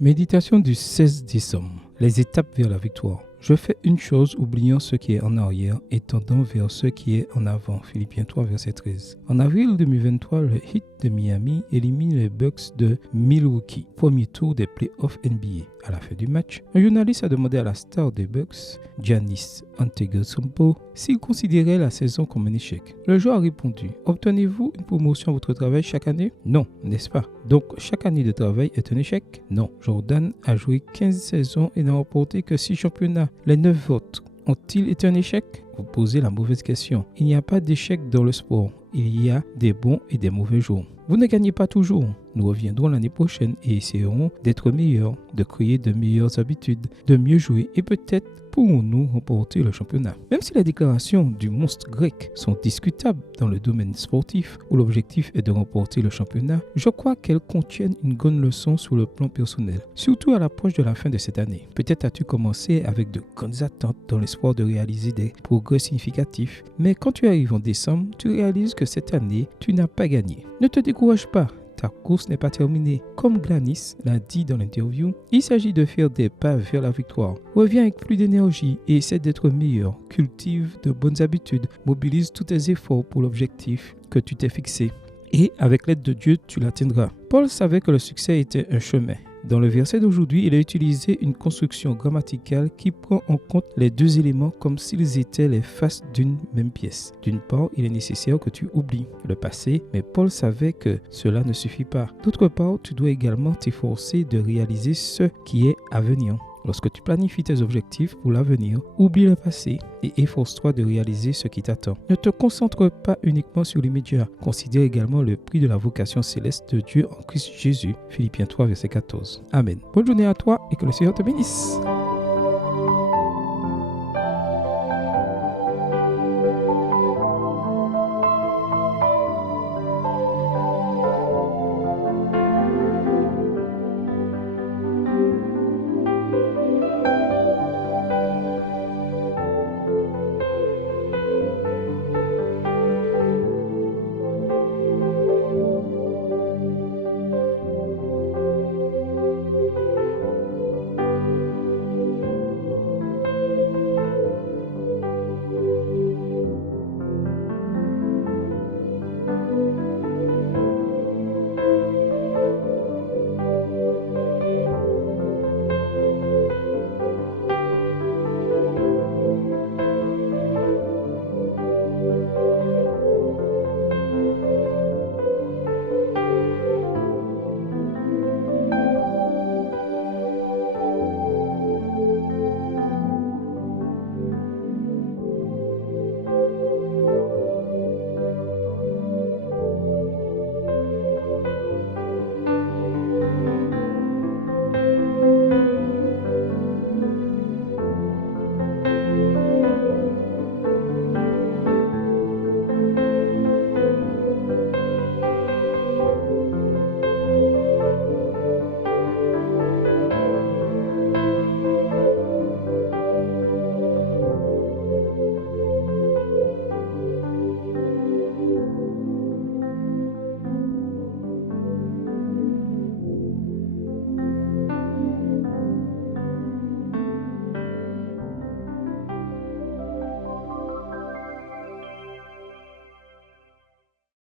Méditation du 16 décembre. Les étapes vers la victoire. Je fais une chose, oubliant ce qui est en arrière et tendant vers ce qui est en avant. Philippiens 3, verset 13. En avril 2023, le Heat de Miami élimine les Bucks de Milwaukee. Premier tour des playoffs NBA. À la fin du match, un journaliste a demandé à la star des Bucks, Giannis Antetokounmpo, s'il considérait la saison comme un échec. Le joueur a répondu: « Obtenez-vous une promotion à votre travail chaque année? Non, n'est-ce pas? Donc chaque année de travail est un échec? Non. Jordan a joué 15 saisons et n'a remporté que 6 championnats. Les 9 autres ont-ils été un échec? Vous posez la mauvaise question. Il n'y a pas d'échec dans le sport. Il y a des bons et des mauvais jours. Vous ne gagnez pas toujours. Nous reviendrons l'année prochaine et essaierons d'être meilleurs, de créer de meilleures habitudes, de mieux jouer et peut-être pourrons-nous remporter le championnat. » Même si les déclarations du monstre grec sont discutables dans le domaine sportif où l'objectif est de remporter le championnat, je crois qu'elles contiennent une bonne leçon sur le plan personnel, surtout à l'approche de la fin de cette année. Peut-être as-tu commencé avec de grandes attentes dans l'espoir de réaliser des progrès significatifs, mais quand tu arrives en décembre, tu réalises que cette année, tu n'as pas gagné. Ne te décourage pas. Ta course n'est pas terminée. Comme Giannis l'a dit dans l'interview, il s'agit de faire des pas vers la victoire. Reviens avec plus d'énergie et essaie d'être meilleur. Cultive de bonnes habitudes. Mobilise tous tes efforts pour l'objectif que tu t'es fixé. Et avec l'aide de Dieu, tu l'atteindras. Paul savait que le succès était un chemin. Dans le verset d'aujourd'hui, il a utilisé une construction grammaticale qui prend en compte les deux éléments comme s'ils étaient les faces d'une même pièce. D'une part, il est nécessaire que tu oublies le passé, mais Paul savait que cela ne suffit pas. D'autre part, tu dois également t'efforcer de réaliser ce qui est à venir. Lorsque tu planifies tes objectifs pour l'avenir, oublie le passé et efforce-toi de réaliser ce qui t'attend. Ne te concentre pas uniquement sur l'immédiat. Considère également le prix de la vocation céleste de Dieu en Christ Jésus. Philippiens 3, verset 14. Amen. Bonne journée à toi et que le Seigneur te bénisse.